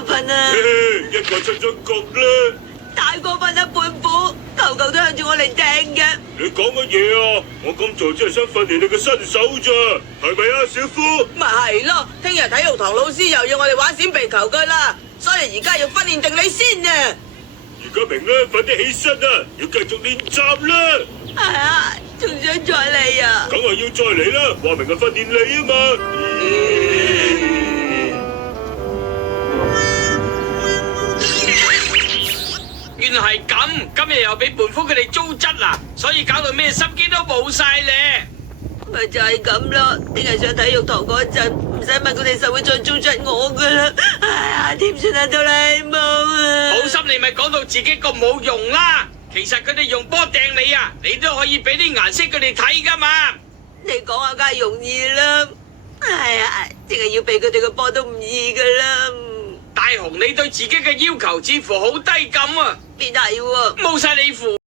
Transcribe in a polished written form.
過分啊！一個出咗局啦！太過分啦，胖虎，球球都向住我嚟掟嘅。你講乜嘢啊？我咁做只係想訓練你嘅身手咋，係咪啊，小夫？咪係咯，聽日體育堂老師又要我哋玩閃避球噶啦，所以而家要訓練定你先啊！而家明啦，快啲起身啊，要繼續練習啦！係啊，仲想再嚟啊？梗係要再嚟啦，話明係訓練你啊嘛！原來係咁，今日又俾胖虎佢哋糟質啦，所以搞到咩心機都冇晒咧。咪就係咁咯，聽日上體育堂嗰陣，唔使問佢哋實會再糟質我噶啦。哎呀，點算啊，哆啦 A 夢啊！好心你咪講到自己咁冇用啦，其實佢哋用波掟你啊，你都可以俾啲顏色佢哋睇噶嘛。你講下梗係容易啦，哎呀，淨係要俾佢哋個波都唔易噶啦。大雄，你對自己嘅要求似乎好低咁啊，邊係喎？冇晒你符。